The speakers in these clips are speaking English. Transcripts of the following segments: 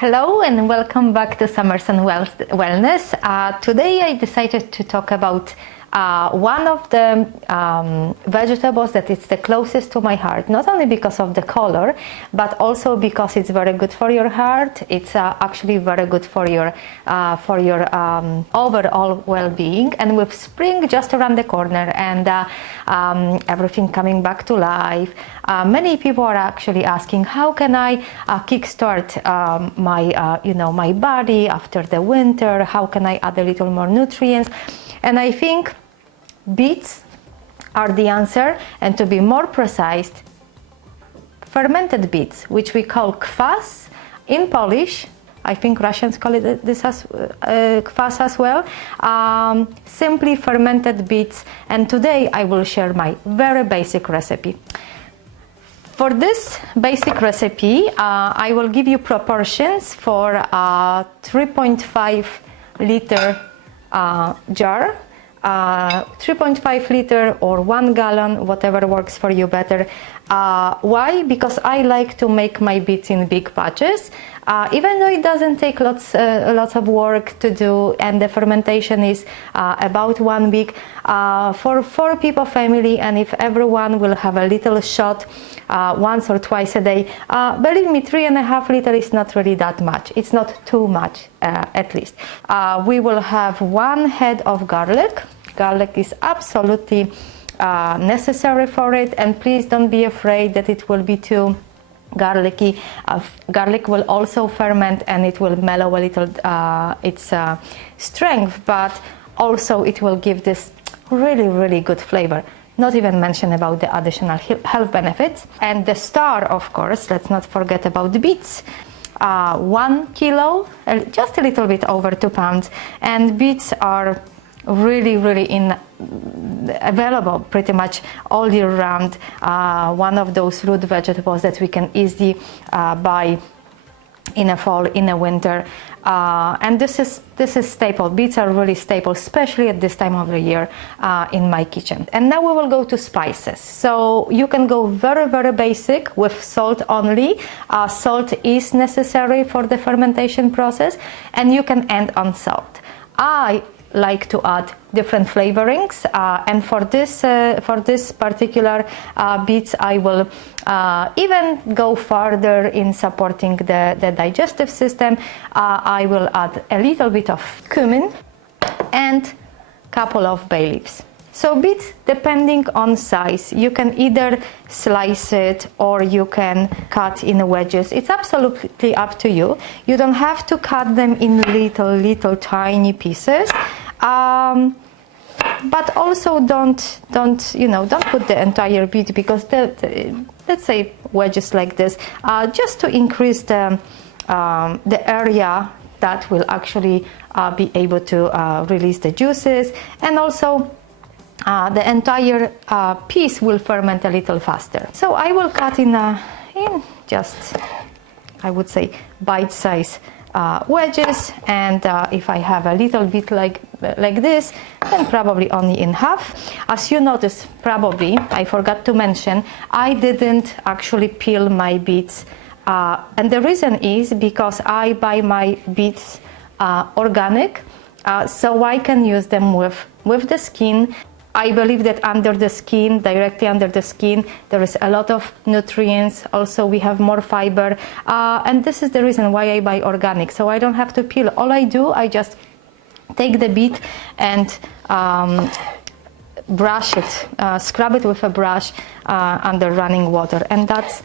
Hello and welcome back to Summers and Wellness. Today I decided to talk about one of the vegetables that is the closest to my heart, not only because of the color, but also because it's very good for your heart. It's actually very good for your overall well-being. And with spring just around the corner and everything coming back to life, many people are actually asking, how can I kickstart my body after the winter? How can I add a little more nutrients? And I think beets are the answer, and to be more precise, fermented beets, which we call kvass in Polish. I think Russians call it this as kvass as well. Simply fermented beets, and today I will share my very basic recipe. For this basic recipe, I will give you proportions for a 3.5 liter jar, 3.5 liter or 1 gallon, whatever works for you better. Why? Because I like to make my beets in big batches, even though it doesn't take lots of work to do, and the fermentation is about 1 week. For 4 people family, and if everyone will have a little shot once or twice a day, believe me, 3.5 liters is not really that much. It's not too much, at least. We will have 1 head of garlic. Garlic is absolutely necessary for it, and please don't be afraid that it will be too garlicky. Garlic will also ferment and it will mellow a little its strength, but also it will give this really good flavor. Not even mention about the additional health benefits. And the star, of course, let's not forget about the beets. 1 kilo, just a little bit over 2 pounds, and beets are really available pretty much all year round. One of those root vegetables that we can easily buy in a fall, in a winter, and this is staple. Beets are really staple, especially at this time of the year in my kitchen. And now we will go to spices. So you can go very basic with salt only. Salt is necessary for the fermentation process, and you can end on salt. I like to add different flavorings, and for this particular beets, I will even go further in supporting the digestive system. I will add a little bit of cumin and couple of bay leaves. So beets, depending on size, you can either slice it or you can cut in wedges. It's absolutely up to you. You don't have to cut them in little tiny pieces, but also don't put the entire beet, because let's say wedges like this, just to increase the area that will actually be able to release the juices, and also the entire piece will ferment a little faster. So I will cut in just, I would say, bite-size wedges, and if I have a little bit like this, then probably only in half. As you notice, probably I forgot to mention, I didn't actually peel my beets, and the reason is because I buy my beets organic, so I can use them with the skin. I believe that under the skin, directly under the skin, there is a lot of nutrients. Also, we have more fiber, and this is the reason why I buy organic. So I don't have to peel. All I do, I just take the beet and brush it, scrub it with a brush under running water, and that's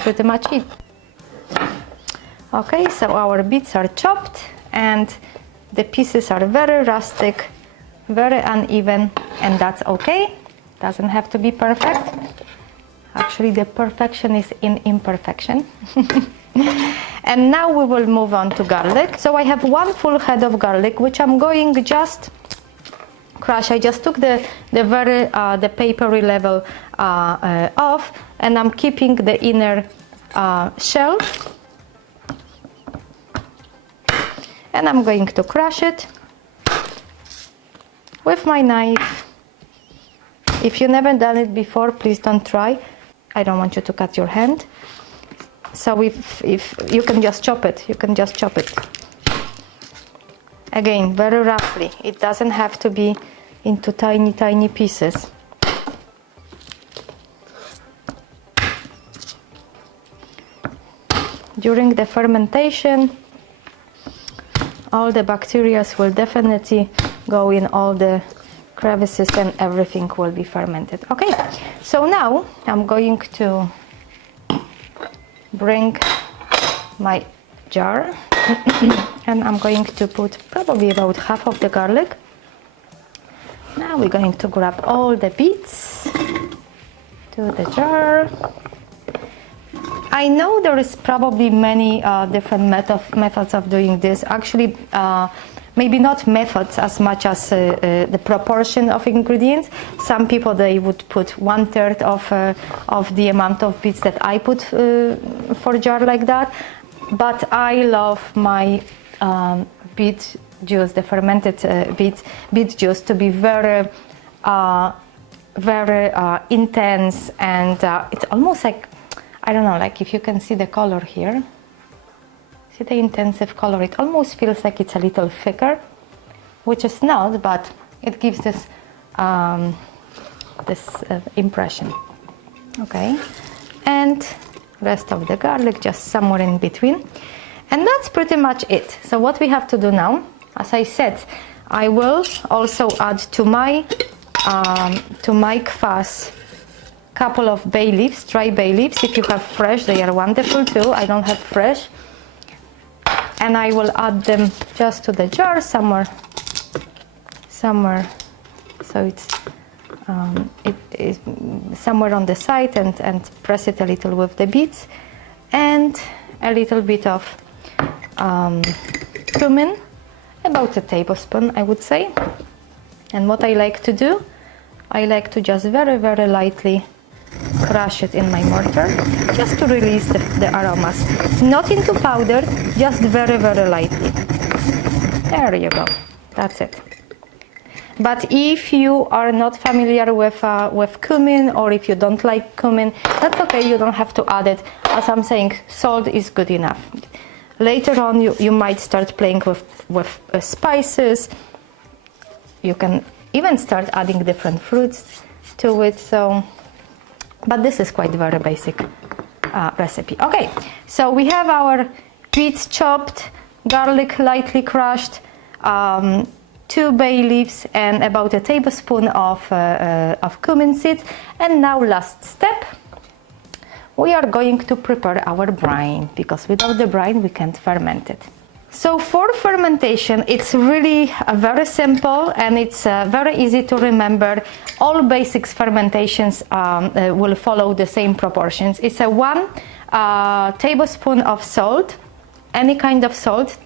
pretty much it. Okay, so our beets are chopped, and the pieces are very rustic, very uneven, and that's okay. Doesn't have to be perfect. Actually, the perfection is in imperfection. And now we will move on to garlic. So I have 1 full head of garlic, which I'm going just crush. I just took the papery level off, and I'm keeping the inner shell, and I'm going to crush it with my knife. If you've never done it before, please don't try. I don't want you to cut your hand. So if you can just chop it, you can just chop it. Again, very roughly. It doesn't have to be into tiny, tiny pieces. During the fermentation, all the bacteria will definitely go in all the crevices and everything will be fermented. Okay, so now I'm going to bring my jar and I'm going to put probably about half of the garlic. Now we're going to grab all the beets to the jar. I know there is probably many different methods of doing this. Actually, maybe not methods as much as the proportion of ingredients. Some people, they would put 1/3 of the amount of beets that I put for a jar like that. But I love my beet juice, the fermented beet juice, to be very intense, and it's almost like, I don't know, like if you can see the color here, see the intensive color, it almost feels like it's a little thicker, which is not, but it gives this impression. Okay, and rest of the garlic just somewhere in between, and that's pretty much it. So what we have to do now, as I said, I will also add to my kvass couple of bay leaves, dry bay leaves. If you have fresh, they are wonderful too. I don't have fresh, and I will add them just to the jar somewhere, so it's it is somewhere on the side, and press it a little with the beets, and a little bit of cumin, about a tablespoon I would say. And what I like to do, I like to just very lightly crush it in my mortar, just to release the aromas. Not into powder, just very lightly. There you go, that's it. But if you are not familiar with cumin, or if you don't like cumin, that's okay, you don't have to add it. As I'm saying, salt is good enough. Later on, you might start playing with spices. You can even start adding different fruits to it. So, but this is quite very basic recipe. Okay, so we have our beets chopped, garlic lightly crushed, 2 bay leaves, and about a tablespoon of cumin seeds. And now last step, we are going to prepare our brine, because without the brine we can't ferment it. So for fermentation, it's really very simple, and it's very easy to remember. All basics fermentations will follow the same proportions. It's a 1 tablespoon of salt, any kind of salt,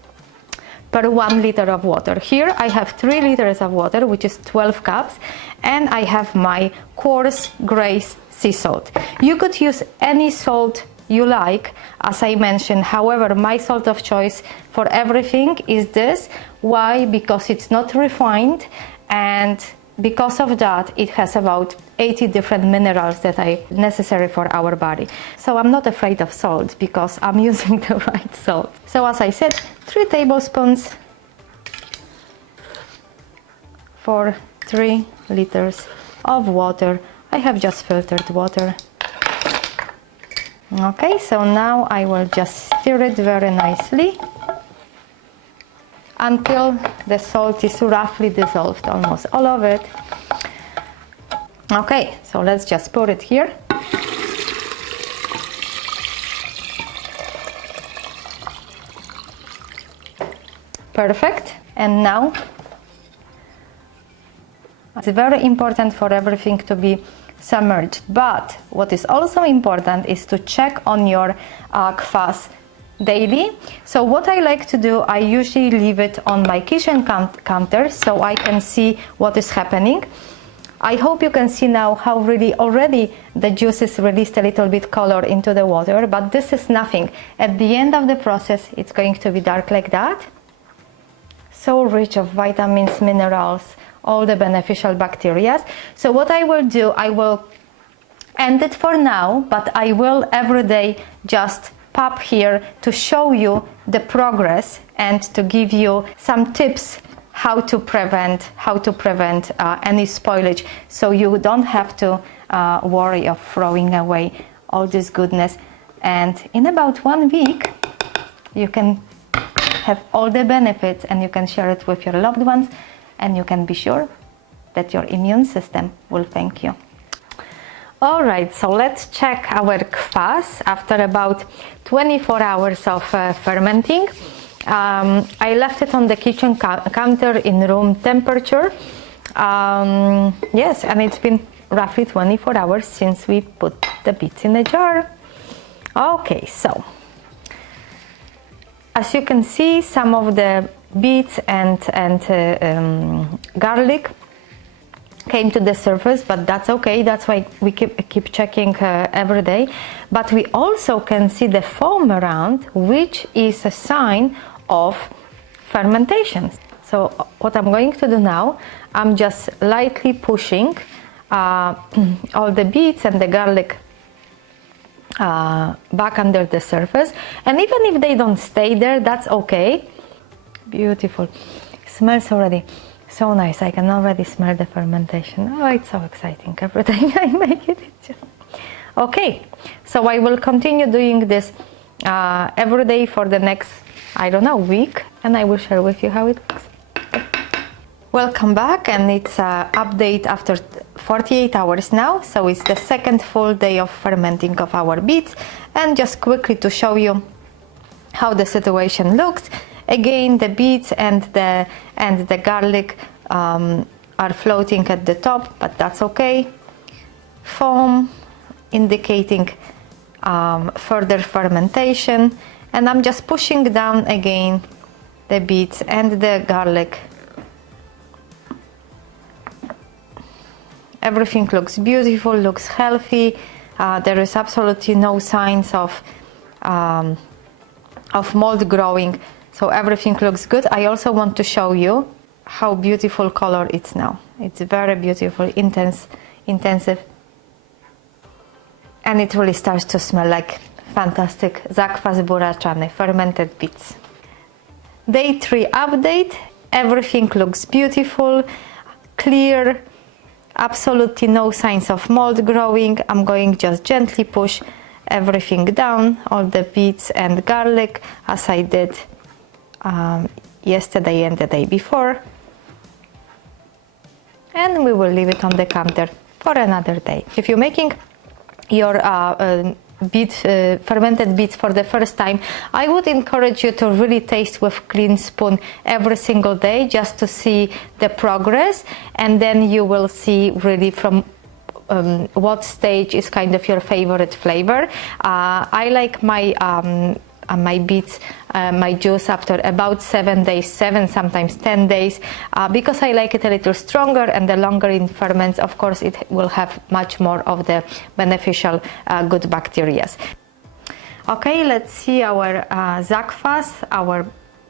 per 1 liter of water. Here I have 3 liters of water, which is 12 cups, and I have my coarse gray sea salt. You could use any salt you like, as I mentioned. However, my salt of choice for everything is this. Why? Because it's not refined, and because of that it has about 80 different minerals that are necessary for our body. So I'm not afraid of salt, because I'm using the right salt. So as I said, 3 tablespoons for 3 liters of water. I have just filtered water. Okay, so now I will just stir it very nicely until the salt is roughly dissolved, almost all of it. Okay, so let's just pour it here. Perfect. And now it's very important for everything to be submerged, but what is also important is to check on your kvass daily. So what I like to do, I usually leave it on my kitchen counter so I can see what is happening. I hope you can see now how really already the juice is released a little bit color into the water, but this is nothing. At the end of the process, it's going to be dark like that. So rich of vitamins, minerals, all the beneficial bacteria. So what I will do, I will end it for now, but I will every day just pop here to show you the progress and to give you some tips how to prevent any spoilage, so you don't have to worry of throwing away all this goodness. And in about 1 week you can have all the benefits, and you can share it with your loved ones, and you can be sure that your immune system will thank you. All right, so let's check our kvass after about 24 hours of fermenting. I left it on the kitchen counter in room temperature. Yes, and it's been roughly 24 hours since we put the beets in a jar. Okay, so as you can see, some of the beets and garlic came to the surface, but that's okay. That's why we keep checking every day. But we also can see the foam around, which is a sign of fermentation. So what I'm going to do now, I'm just lightly pushing all the beets and the garlic back under the surface, and even if they don't stay there, that's okay. Beautiful. Smells already so nice. I can already smell the fermentation. Oh, it's so exciting every time I make it. Okay, so I will continue doing this every day for the next, I don't know, week, and I will share with you how it looks. Welcome back, and it's an update after 48 hours now, so it's the second full day of fermenting of our beets. And just quickly to show you how the situation looks, again the beets and the garlic are floating at the top, but that's okay. Foam indicating further fermentation, and I'm just pushing down again the beets and the garlic. Everything looks beautiful, looks healthy. There is absolutely no signs of mold growing, so everything looks good. I also want to show you how beautiful color it's now. It's very beautiful, intensive, and it really starts to smell like fantastic zakwas buraczany, fermented beets. Day 3 update. Everything looks beautiful, clear. Absolutely no signs of mold growing. I'm going just gently push everything down, all the beets and garlic, as I did yesterday and the day before. And we will leave it on the counter for another day. If you're making your fermented beets for the first time, I would encourage you to really taste with clean spoon every single day, just to see the progress, and then you will see really from what stage is kind of your favorite flavor. I like my beets, my juice after about 7 days, 7, sometimes 10 days, because I like it a little stronger, and the longer it ferments, of course, it will have much more of the beneficial good bacteria. Okay, let's see our zakwas, our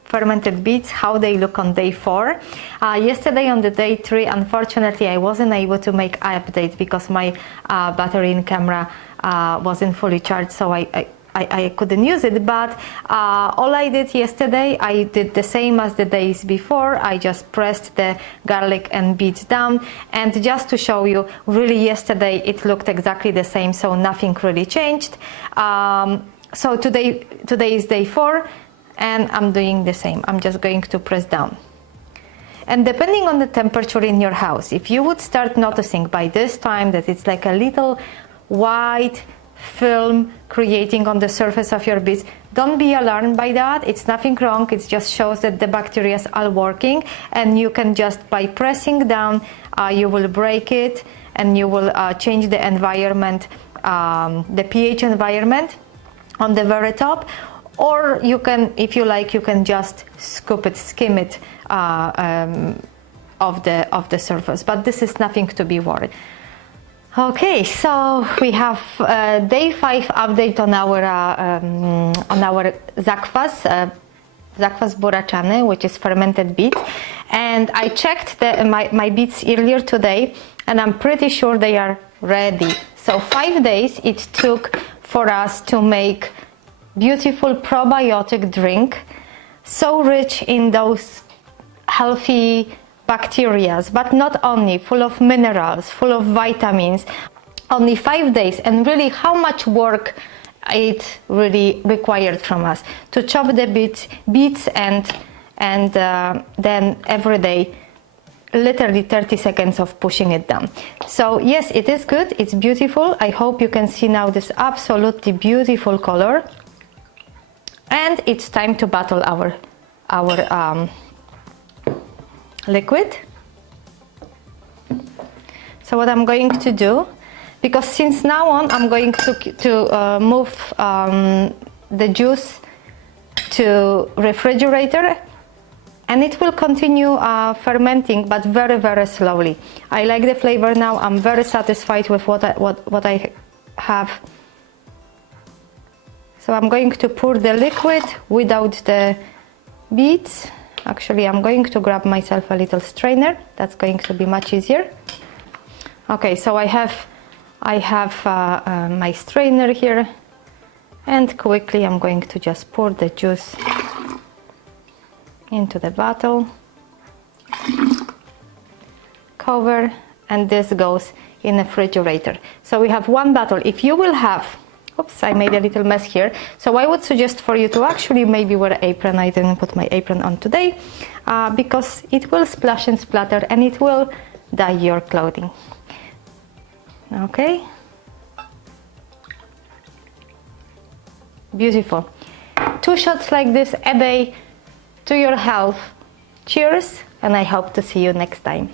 fermented beets, how they look on day 4. Yesterday on the day 3, unfortunately, I wasn't able to make an update because my battery in camera wasn't fully charged, so I couldn't use it, but all I did yesterday, I did the same as the days before. I just pressed the garlic and beets down, and just to show you, really yesterday it looked exactly the same, so nothing really changed. So today is day 4, and I'm doing the same. I'm just going to press down. And depending on the temperature in your house, if you would start noticing by this time that it's like a little white film creating on the surface of your beets, don't be alarmed by that. It's nothing wrong. It just shows that the bacteria are working, and you can just, by pressing down, you will break it, and you will change the environment, the pH environment on the very top. Or you can, if you like, you can just skim it of the surface, but this is nothing to be worried. Okay, so we have day 5 update on our zakwas, zakwas buraczany, which is fermented beet. And I checked my beets earlier today, and I'm pretty sure they are ready. So 5 days it took for us to make beautiful probiotic drink, so rich in those healthy bacteria, but not only, full of minerals, full of vitamins. Only 5 days, and really how much work it really required from us to chop the beets and then every day, literally 30 seconds of pushing it down. So yes, it is good, it's beautiful. I hope you can see now this absolutely beautiful color, and it's time to bottle our liquid. So what I'm going to do, because since now on I'm going to move the juice to refrigerator, and it will continue fermenting, but very, very slowly. I like the flavor now. I'm very satisfied with what I have. So I'm going to pour the liquid without the beets. Actually, I'm going to grab myself a little strainer. That's going to be much easier. Okay, so I have my strainer here, and quickly I'm going to just pour the juice into the bottle, cover, and this goes in the refrigerator. So we have one bottle. If you will have, oops, I made a little mess here. So I would suggest for you to actually maybe wear an apron. I didn't put my apron on today because it will splash and splatter and it will dye your clothing. Okay, beautiful. 2 shots like this a day to your health. Cheers, and I hope to see you next time.